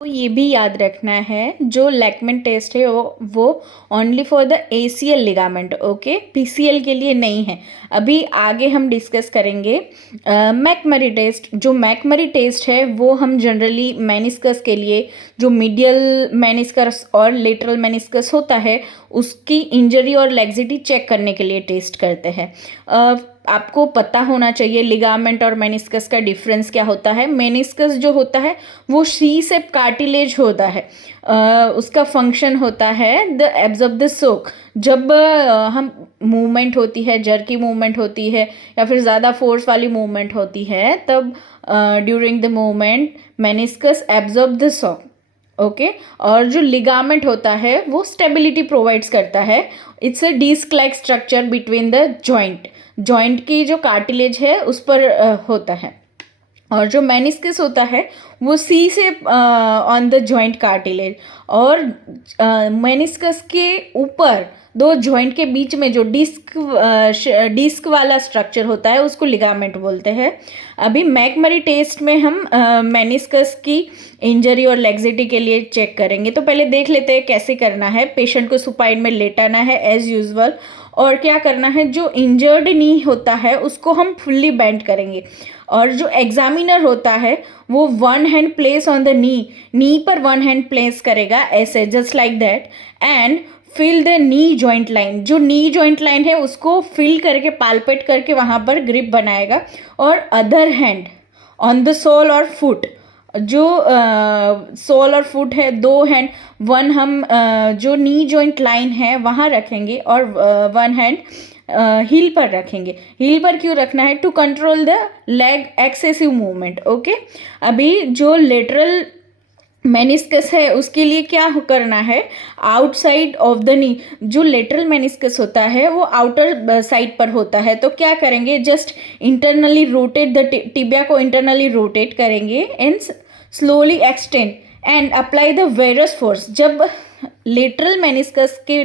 तो ये भी याद रखना है, जो लैकमेन टेस्ट है वो only for the ACL ligament, okay, PCL के लिए नहीं है। अभी आगे हम डिस्कस करेंगे मैकमरी टेस्ट। जो मैकमरी टेस्ट है वो हम जनरली मेनिस्कस के लिए, जो मीडियल मेनिस्कस और लेटरल मेनिस्कस होता है उसकी इंजरी और लैक्सिटी चेक करने के लिए टेस्ट करते हैं। आपको पता होना चाहिए लिगामेंट और मेनिस्कस का डिफरेंस क्या होता है। मेनिस्कस जो होता है वो सी से कार्टिलेज होता है। उसका फंक्शन होता है द एब्जॉर्ब द सोक। जब हम मूवमेंट होती है, जर्की मूवमेंट होती है या फिर ज़्यादा फोर्स वाली मूवमेंट होती है, तब during the movement meniscus absorb the soak, okay. और जो लिगामेंट होता है वो स्टेबिलिटी प्रोवाइड्स करता है। It's a disc like structure between the joint की जो कार्टिलेज है उस पर होता है। और जो मेनिस्कस होता है वो सी से ऑन द जॉइंट कार्टिलेज, और मेनिस्कस के ऊपर दो जॉइंट के बीच में जो डिस्क वाला स्ट्रक्चर होता है उसको लिगामेंट बोलते हैं। अभी मैकमरी टेस्ट में हम मेनिस्कस की इंजरी और लैक्सिटी के लिए चेक करेंगे। तो पहले देख लेते हैं कैसे करना है। पेशेंट को सुपाइन में लेटाना है एज यूजुअल, और क्या करना है, जो इंजर्ड नी होता है उसको हम फुल्ली बेंड करेंगे, और जो एग्जामिनर होता है वो one hand place on the knee पर वन हैंड प्लेस करेगा ऐसे, just like that, and feel the knee joint line. जो नी जॉइंट लाइन है उसको फिल करके पालपेट करके वहाँ पर ग्रिप बनाएगा, और other hand on the sole और फुट। जो सोल और फुट है, दो हैंड, वन हम जो नी जॉइंट लाइन है वहाँ रखेंगे, और वन हैंड हील पर रखेंगे। हील पर क्यों रखना है? To control the leg excessive movement, okay. अभी जो लेटरल मेनिस्कस है उसके लिए क्या करना है, आउटसाइड ऑफ द नी। जो लेटरल मेनिस्कस होता है वो आउटर साइड पर होता है, तो क्या करेंगे, just internally rotate the tibia को इंटरनली रोटेट करेंगे and slowly extend and apply the varus force. जब लेटरल मेनिस्कस के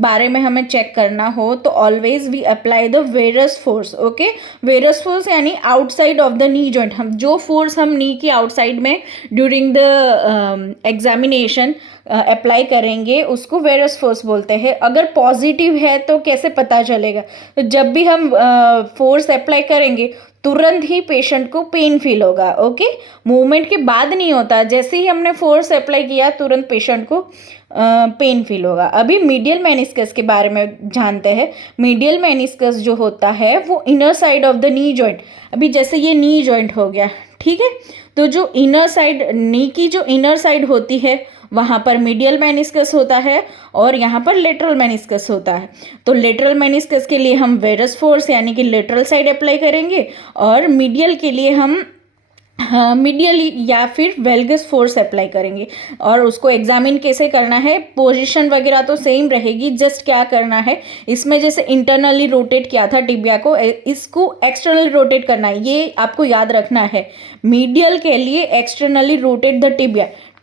बारे में हमें चेक करना हो तो always we apply the varus force, okay. Varus force यानी outside of the knee joint. हम जो फोर्स हम नी की आउटसाइड में ड्यूरिंग द एग्जामिनेशन अप्लाई करेंगे उसको वेरस फोर्स बोलते हैं। अगर पॉजिटिव है तो कैसे पता चलेगा? तो जब भी हम फोर्स अप्लाई करेंगे तुरंत ही पेशेंट को पेन फील होगा, ओके। मूवमेंट के बाद नहीं होता, जैसे ही हमने फोर्स अप्लाई किया तुरंत पेशेंट को पेन फील होगा। अभी मीडियल मेनिस्कस के बारे में जानते हैं। मीडियल मेनिस्कस जो होता है वो inner side of the knee joint. अभी जैसे ये नी जॉइंट हो गया, ठीक है, तो जो इनर साइड, नी की जो इनर साइड होती है वहाँ पर मीडियल मेनिस्कस होता है, और यहाँ पर लेटरल मेनिस्कस होता है। तो लेटरल मेनिस्कस के लिए हम वेरस फोर्स यानी कि लेटरल साइड अप्लाई करेंगे, और मीडियल के लिए हम मीडियल या फिर वेल्गस फोर्स अप्लाई करेंगे। और उसको एग्जामिन कैसे करना है, पोजीशन वगैरह तो सेम रहेगी, जस्ट क्या करना है, इसमें जैसे इंटरनली रोटेट किया था टिबिया को, इसको एक्सटर्नली रोटेट करना है, ये आपको याद रखना है। मीडियल के लिए एक्सटर्नली रोटेट द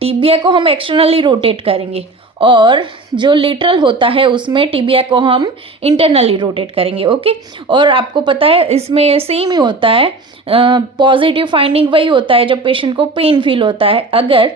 टिबिया को हम एक्सटर्नली रोटेट करेंगे, और जो लेटरल होता है उसमें टिबिया को हम इंटरनली रोटेट करेंगे, ओके। और आपको पता है इसमें सेम ही होता है, पॉजिटिव फाइंडिंग वही होता है जब पेशेंट को पेन फील होता है। अगर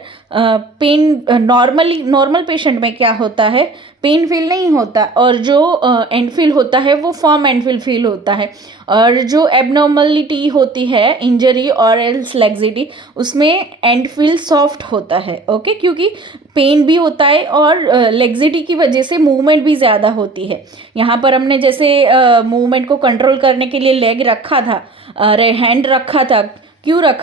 पेन नॉर्मल पेशेंट में क्या होता है, पेन फील नहीं होता, और जो एंड फील होता है वो फर्म एंड फील होता है। और जो एबनॉर्मलिटी होती है, इंजरी और एल्स लैक्सिटी, उसमें एंड फील सॉफ्ट होता है, ओके, क्योंकि पेन भी होता है और लैक्सिटी की वजह से मूवमेंट भी ज़्यादा होती है। यहाँ पर हमने जैसे मूवमेंट को कंट्रोल करने के लिए लेग रखा था, अरे हैंड रखा था, क्यों रखा